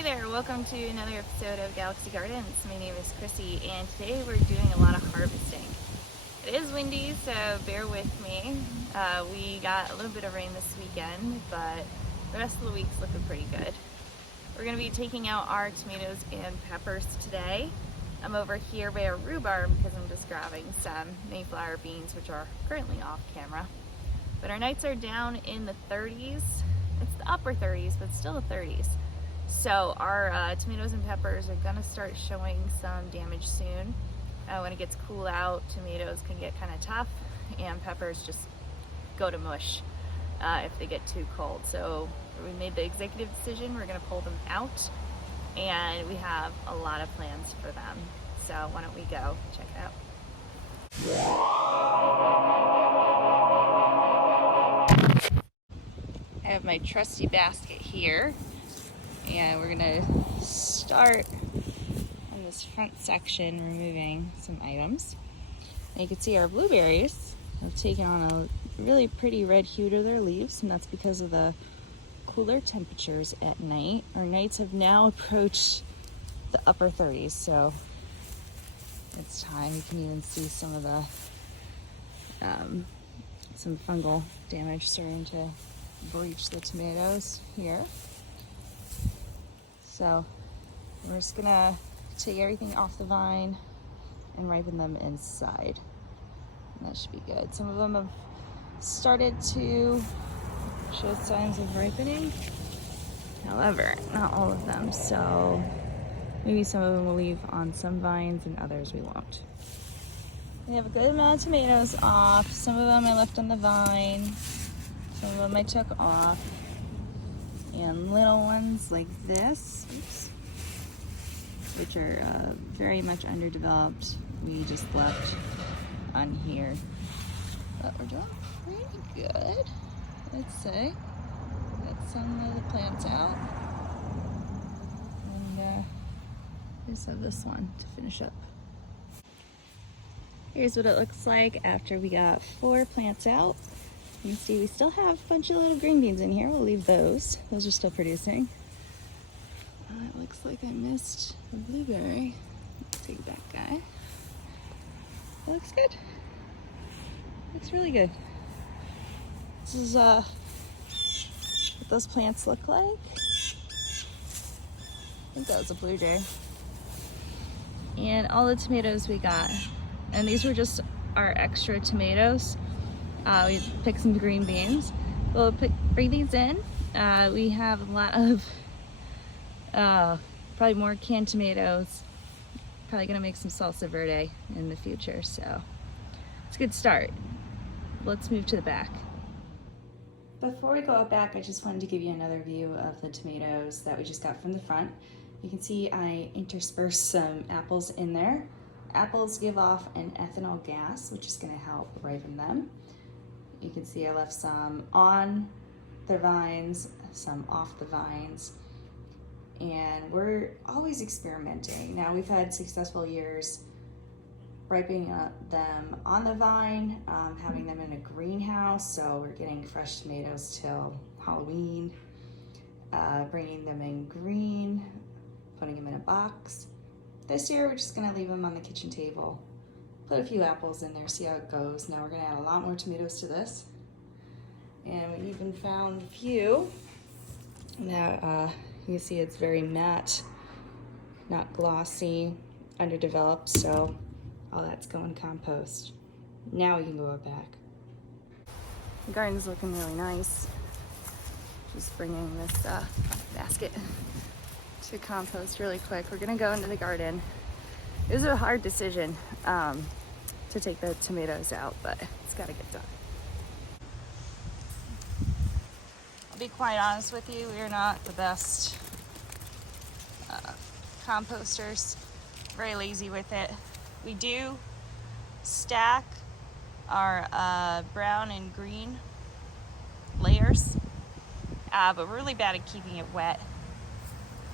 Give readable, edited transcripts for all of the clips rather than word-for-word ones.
Hey there, welcome to another episode of Galaxy Gardens. My name is Chrissy and today we're doing a lot of harvesting. It is windy, so bear with me. We got a little bit of rain this weekend, but the rest of the week's looking pretty good. We're going to be taking out our tomatoes and peppers today. I'm over here by a rhubarb because I'm just grabbing some Mayflower beans, which are currently off camera. But our nights are down in the 30s. It's the upper 30s, but still the 30s. So our tomatoes and peppers are gonna start showing some damage soon. When it gets cool out, tomatoes can get kind of tough and peppers just go to mush if they get too cold. So we made the executive decision, we're gonna pull them out and we have a lot of plans for them. So why don't we go check it out. I have my trusty basket here. And we're gonna start on this front section, removing some items. And you can see our blueberries have taken on a really pretty red hue to their leaves, and that's because of the cooler temperatures at night. Our nights have now approached the upper 30s, so it's time. You can even see some of the some fungal damage starting to breach the tomatoes here. So we're just gonna take everything off the vine and ripen them inside. And that should be good. Some of them have started to show signs of ripening. However, not all of them. So maybe some of them will leave on some vines and others we won't. We have a good amount of tomatoes off. Some of them I left on the vine. Some of them I took off. And little ones like this, oops, which are very much underdeveloped, we just left on here. But we're doing pretty good, I'd say. Got some of the plants out. And we just have this one to finish up. Here's what it looks like after we got 4 plants out. You can see we still have a bunch of little green beans in here. We'll leave those. Those are still producing. It looks like I missed the blueberry. Let's take that guy. It looks good. Looks really good. This is what those plants look like. I think that was a blueberry. And all the tomatoes we got. And these were just our extra tomatoes. We picked some green beans. We'll bring these in. We have a lot of probably more canned tomatoes. Probably gonna make some salsa verde in the future, so it's a good start. Let's move to the back. Before we go out back, I just wanted to give you another view of the tomatoes that we just got from the front. You can see I interspersed some apples in there. Apples give off an ethanol gas, which is gonna help ripen them. You can see I left some on the vines, some off the vines, and we're always experimenting. Now we've had successful years ripening them on the vine, having them in a greenhouse, so we're getting fresh tomatoes till Halloween, bringing them in green, putting them in a box. This year we're just gonna leave them on the kitchen table. Put a few apples in there, see how it goes. Now we're gonna add a lot more tomatoes to this. And we even found a few. Now you can see it's very matte, not glossy, underdeveloped, so all that's going compost. Now we can go out back. The garden's looking really nice. Just bringing this basket to compost really quick. We're gonna go into the garden. It was a hard decision to take the tomatoes out, but it's gotta get done. I'll be quite honest with you, we are not the best composters, very lazy with it. We do stack our brown and green layers, but we're really bad at keeping it wet.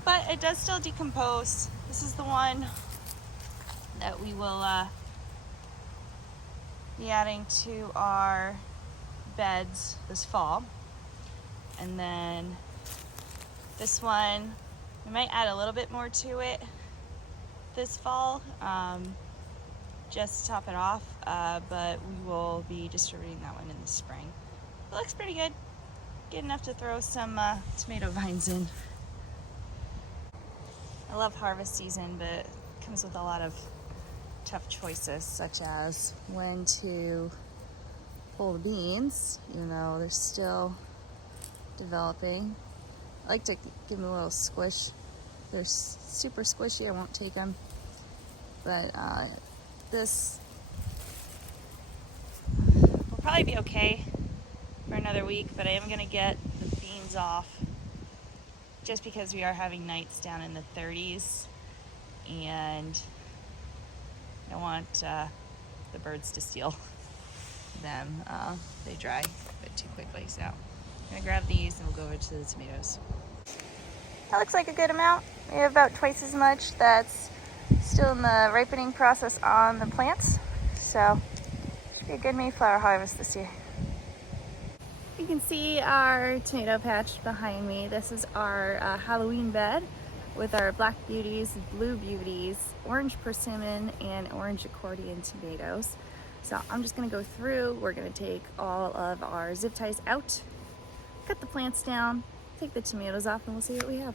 But it does still decompose. This is the one that we will be adding to our beds this fall. And then this one We might add a little bit more to it this fall, just to top it off, but we will be distributing that one in the spring. It looks pretty good. Good enough to throw some tomato vines in. I love harvest season, but it comes with a lot of tough choices, such as when to pull the beans, even though they're still developing. I like to give them a little squish. If they're super squishy, I won't take them. But this will probably be okay for another week, but I am gonna get the beans off just because we are having nights down in the 30s and I don't want the birds to steal them. They dry a bit too quickly, so I'm gonna grab these and we'll go over to the tomatoes. That looks like a good amount. We have about twice as much that's still in the ripening process on the plants, so should be a good Mayflower harvest this year. You can see our tomato patch behind me. This is our Halloween bed with our black beauties, blue beauties, orange persimmon, and orange accordion tomatoes. So I'm just gonna go through. We're gonna take all of our zip ties out, cut the plants down, take the tomatoes off, and we'll see what we have.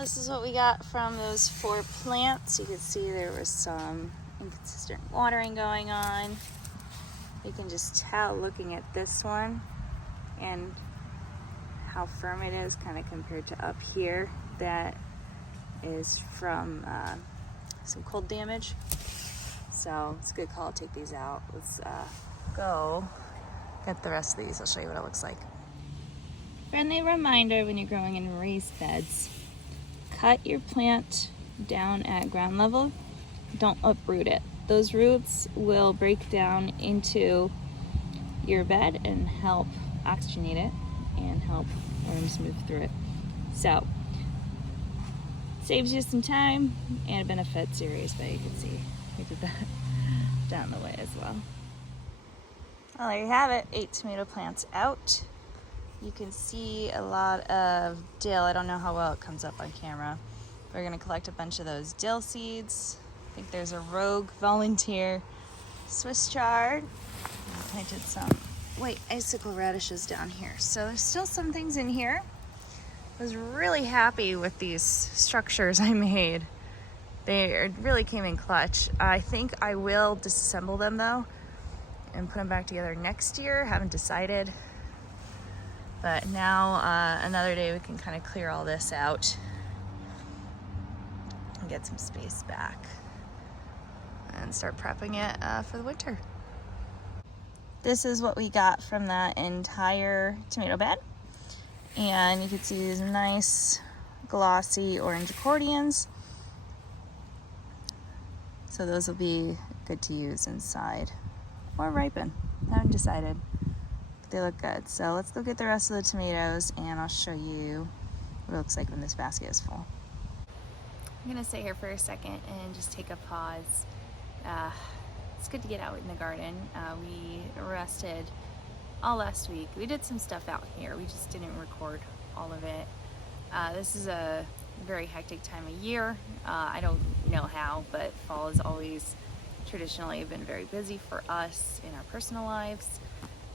This is what we got from those 4 plants. You can see there was some inconsistent watering going on. You can just tell looking at this one and how firm it is kind of compared to up here. That is from some cold damage. So it's a good call to take these out. Let's go get the rest of these. I'll show you what it looks like. Friendly reminder when you're growing in raised beds. Cut your plant down at ground level. Don't uproot it. Those roots will break down into your bed and help oxygenate it and help worms move through it. So, saves you some time and it benefits your raised bed. You can see we did that down the way as well. Well, there you have it. 8 tomato plants out. You can see a lot of dill. I don't know how well it comes up on camera. We're gonna collect a bunch of those dill seeds. I think there's a rogue volunteer Swiss chard. I planted some white icicle radishes down here. So there's still some things in here. I was really happy with these structures I made. They really came in clutch. I think I will disassemble them though and put them back together next year. Haven't decided. But now another day we can kind of clear all this out and get some space back and start prepping it for the winter. This is what we got from that entire tomato bed. And you can see these nice glossy orange accordions. So those will be good to use inside or ripen. I haven't decided. They look good. So let's go get the rest of the tomatoes and I'll show you what it looks like when this basket is full. I'm gonna sit here for a second and just take a pause. It's good to get out in the garden. We rested all last week. We did some stuff out here. We just didn't record all of it. This is a very hectic time of year. I don't know how, but fall has always traditionally been very busy for us in our personal lives.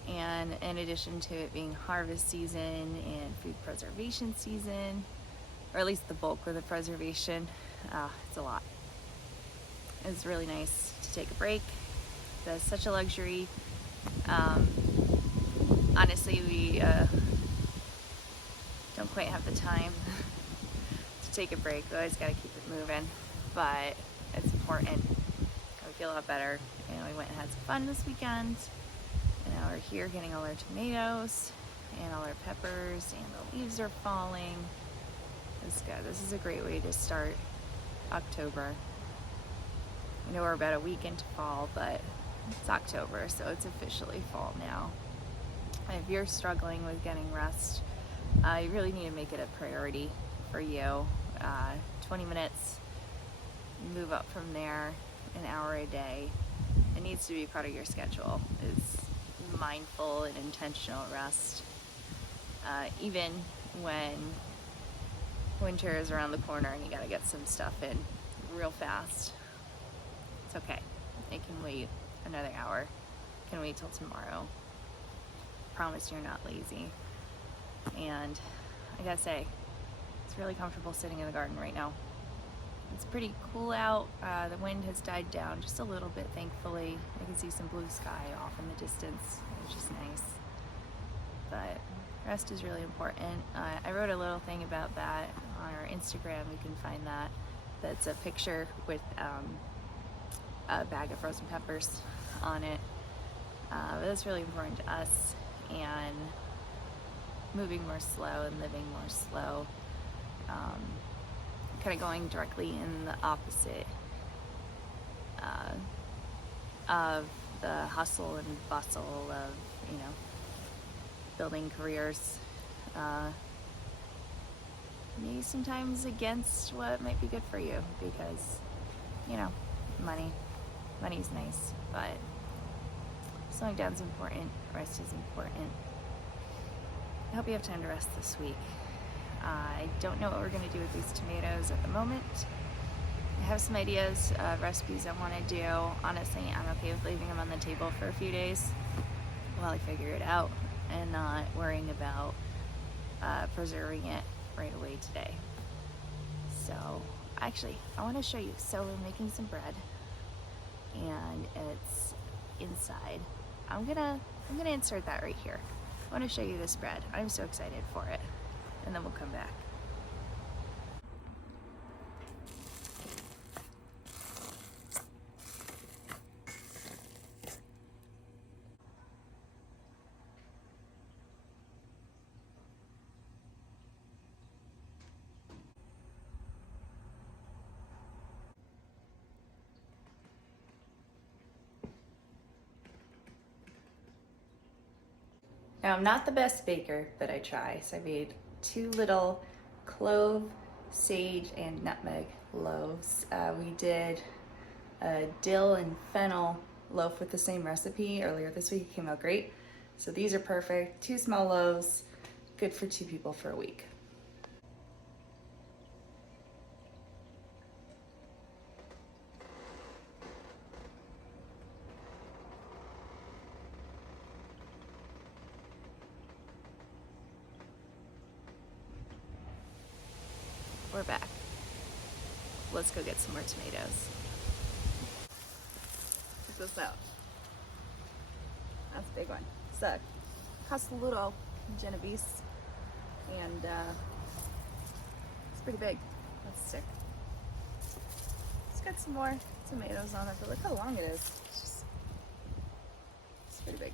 And in addition to it being harvest season and food preservation season, or at least the bulk of the preservation, it's a lot. It's really nice to take a break. That's such a luxury. Honestly, we don't quite have the time to take a break. We always gotta keep it moving, but it's important. We feel a lot better. You know, we went and had some fun this weekend. And now we're here getting all our tomatoes and all our peppers, and the leaves are falling. It's good. This is a great way to start October. I know we're about a week into fall, but it's October, so it's officially fall now. If you're struggling with getting rest, you really need to make it a priority for you. 20 minutes move up from there an hour a day. It needs to be part of your schedule. It's mindful and intentional rest. Even when winter is around the corner and you gotta get some stuff in real fast, it's okay. It can wait another hour. It can wait till tomorrow. Promise you're not lazy. And I gotta say, it's really comfortable sitting in the garden right now. It's pretty cool out. The wind has died down just a little bit, thankfully. I can see some blue sky off in the distance, which is nice. But rest is really important. I wrote a little thing about that on our Instagram. You can find that. That's a picture with a bag of frozen peppers on it. But that's really important to us, and moving more slow and living more slow. Kind of going directly in the opposite of the hustle and bustle of, you know, building careers. Maybe sometimes against what might be good for you, because, you know, money's nice, but slowing down is important, rest is important. I hope you have time to rest this week. I don't know what we're going to do with these tomatoes at the moment. I have some ideas, recipes I want to do. Honestly, I'm okay with leaving them on the table for a few days while I figure it out, and not worrying about preserving it right away today. So actually, I want to show you. So we're making some bread, and it's inside. I'm gonna insert that right here. I want to show you this bread. I'm so excited for it. And then we'll come back. Now, I'm not the best baker, but I try. So I made 2 little clove, sage, and nutmeg loaves. We did a dill and fennel loaf with the same recipe earlier this week. It came out great. So these are perfect. 2 small loaves, good for 2 people for a week. We're back. Let's go get some more tomatoes. Check this out. That's a big one. It's a Castelluto Genovese, and it's pretty big. Let's stick. It's got some more tomatoes on it, but look how long it is. It's pretty big.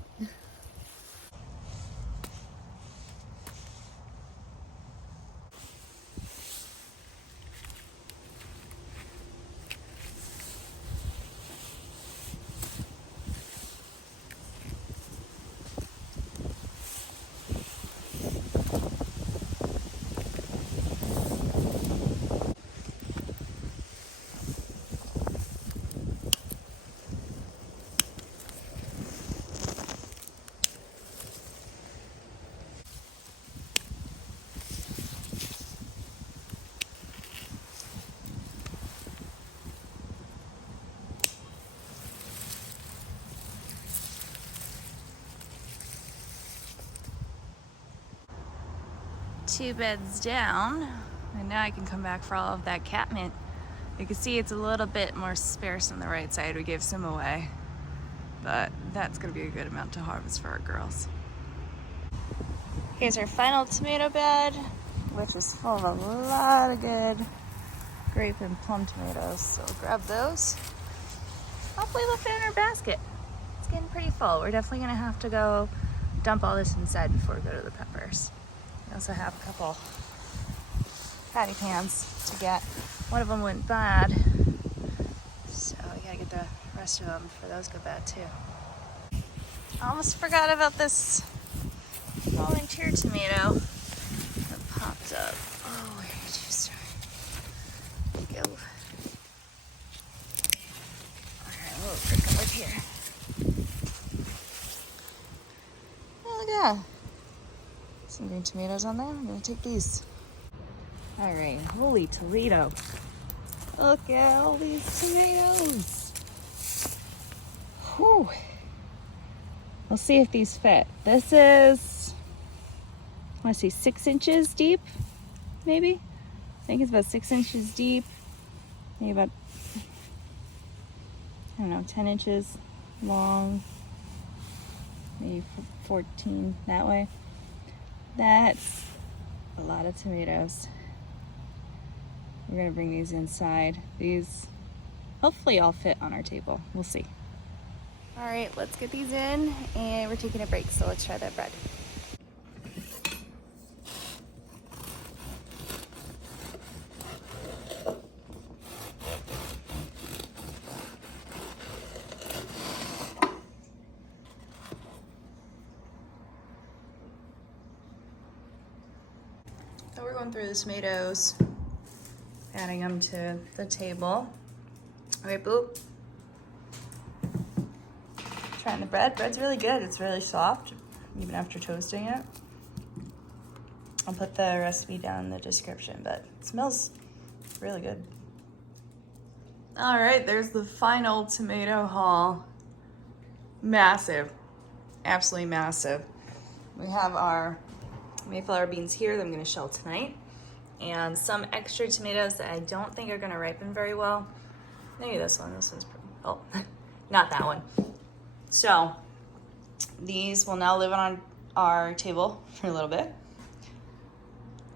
Two beds down, and now I can come back for all of that catmint. You can see it's a little bit more sparse on the right side. We gave some away, but that's gonna be a good amount to harvest for our girls. Here's our final tomato bed, which is full of a lot of good grape and plum tomatoes. So we'll grab those. Hopefully they'll fit in our basket. It's getting pretty full. We're definitely gonna have to go dump all this inside before we go to the peppers. We also have a couple patty pans to get. One of them went bad, so we gotta get the rest of them before those go bad too. I almost forgot about this volunteer tomato that popped up. Oh, where did you start? There you go. Yeah. Some green tomatoes on there. I'm gonna take these. All right, holy Toledo. Look at all these tomatoes. Whew. We'll see if these fit. This is, I want to say 6 inches deep, maybe? I think it's about 6 inches deep. Maybe about, I don't know, 10 inches long. Maybe 14 that way. That's a lot of tomatoes. We're gonna bring these inside. These hopefully all fit on our table. We'll see. All right, let's get these in, and we're taking a break, so let's try that bread. So we're going through the tomatoes, adding them to the table. All right, Boop. Trying the bread. Bread's really good. It's really soft, even after toasting it. I'll put the recipe down in the description, but it smells really good. All right, there's the final tomato haul. Massive, absolutely massive. We have our Mayflower beans here that I'm gonna shell tonight, and some extra tomatoes that I don't think are gonna ripen very well. Maybe this one's pretty, oh, not that one. So these will now live on our table for a little bit.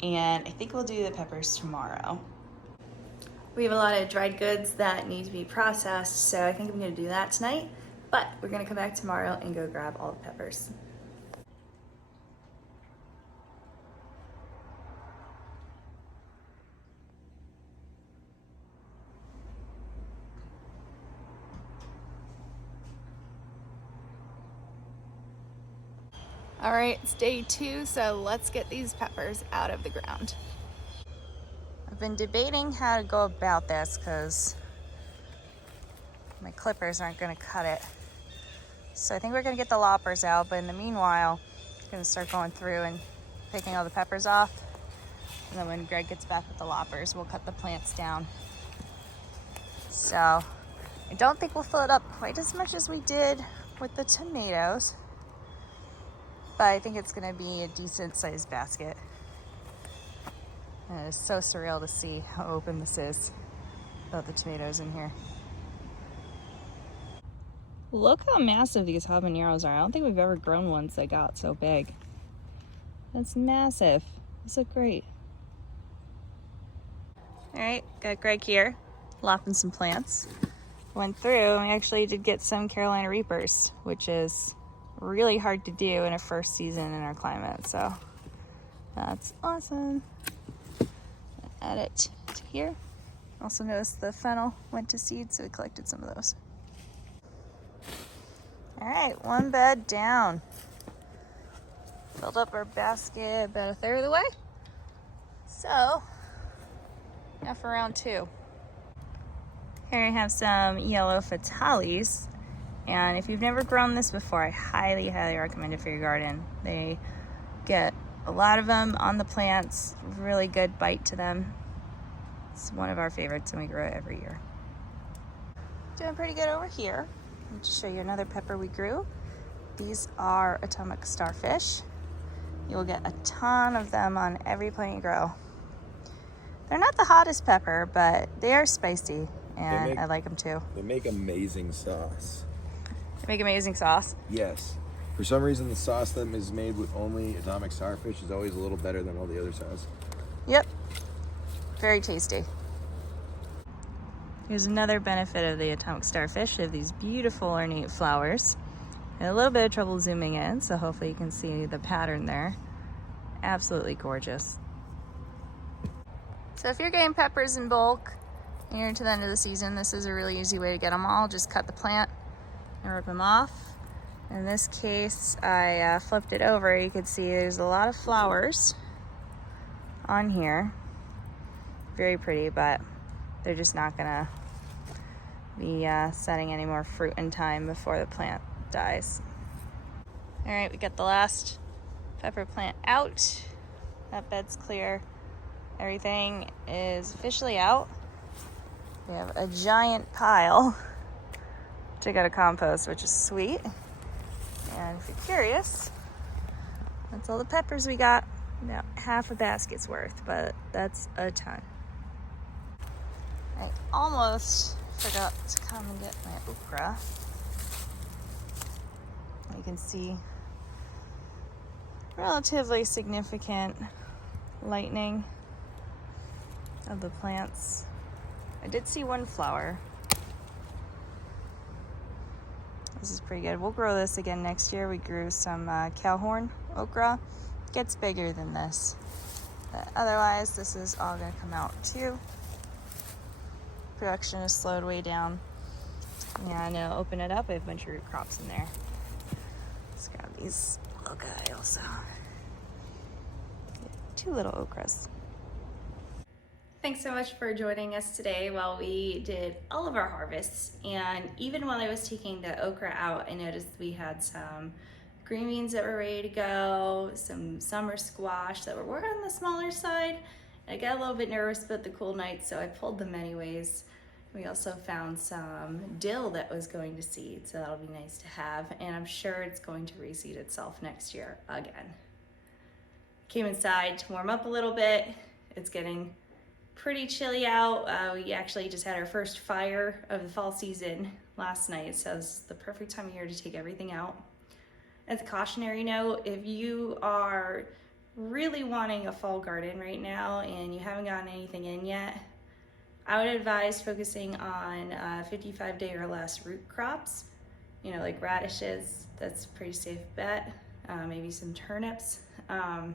And I think we'll do the peppers tomorrow. We have a lot of dried goods that need to be processed, so I think I'm gonna do that tonight, but we're gonna come back tomorrow and go grab all the peppers. All right, it's day 2, so let's get these peppers out of the ground. I've been debating how to go about this because my clippers aren't gonna cut it. So I think we're gonna get the loppers out, but in the meanwhile, I'm gonna start going through and picking all the peppers off. And then when Greg gets back with the loppers, we'll cut the plants down. So I don't think we'll fill it up quite as much as we did with the tomatoes, but I think it's gonna be a decent sized basket. And it's so surreal to see how open this is without the tomatoes in here. Look how massive these habaneros are. I don't think we've ever grown ones that got so big. That's massive. These look great. All right, got Greg here, lopping some plants. Went through and we actually did get some Carolina Reapers, which is really hard to do in a first season in our climate, so that's awesome. Add it to here. Also noticed the fennel went to seed, so we collected some of those. All right, one bed down. Filled up our basket about a third of the way. So now for round 2. Here I have some yellow fatales. And if you've never grown this before, I highly, highly recommend it for your garden. They get a lot of them on the plants, really good bite to them. It's one of our favorites and we grow it every year. Doing pretty good over here. Let me just show you another pepper we grew. These are atomic starfish. You'll get a ton of them on every plant you grow. They're not the hottest pepper, but they are spicy and I like them too. They make amazing sauce. Make amazing sauce. Yes. For some reason, the sauce that is made with only atomic starfish is always a little better than all the other sauce. Yep. Very tasty. Here's another benefit of the atomic starfish. They have these beautiful ornate flowers. I had a little bit of trouble zooming in, so hopefully you can see the pattern there. Absolutely gorgeous. So if you're getting peppers in bulk and you're to the end of the season, this is a really easy way to get them all. Just cut the plant and rip them off. In this case, I flipped it over. You can see there's a lot of flowers on here. Very pretty, but they're just not gonna be setting any more fruit in time before the plant dies. All right, we got the last pepper plant out. That bed's clear. Everything is officially out. We have a giant pile to go to compost, which is sweet. And if you're curious, that's all the peppers we got. About half a basket's worth, but that's a ton. I almost forgot to come and get my okra. You can see relatively significant lightening of the plants. I did see one flower. This is pretty good. We'll grow this again next year. We grew some cowhorn okra. It gets bigger than this. But otherwise, this is all gonna come out too. Production is slowed way down. Yeah, I know. Open it up. I have a bunch of root crops in there. Let's grab these little guy also. 2 little okras. Thanks so much for joining us today while we did all of our harvests. And even while I was taking the okra out, I noticed we had some green beans that were ready to go, some summer squash that were on the smaller side. I got a little bit nervous about the cool nights, so I pulled them anyways. We also found some dill that was going to seed, so that'll be nice to have. And I'm sure it's going to reseed itself next year again. Came inside to warm up a little bit. It's getting pretty chilly out. We actually just had our first fire of the fall season last night, so this is the perfect time of year to take everything out. As a cautionary note, if you are really wanting a fall garden right now and you haven't gotten anything in yet, I would advise focusing on 55-day or less root crops, you know, like radishes. That's a pretty safe bet. Maybe some turnips. But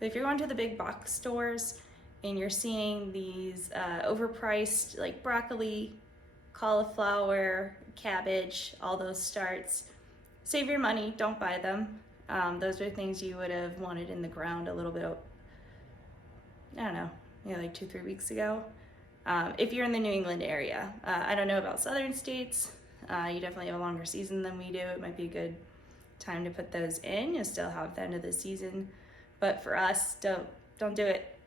if you're going to the big box stores and you're seeing these overpriced like broccoli, cauliflower, cabbage, all those starts, save your money, don't buy them. Those are things you would have wanted in the ground a little bit, I don't know, like 2-3 weeks ago. If you're in the New England area. I don't know about southern states. You definitely have a longer season than we do. It might be a good time to put those in. You'll still have the end of the season. But for us, don't do it.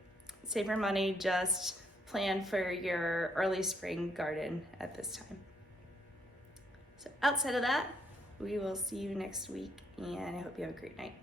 Save your money, just plan for your early spring garden at this time. So outside of that, we will see you next week, and I hope you have a great night.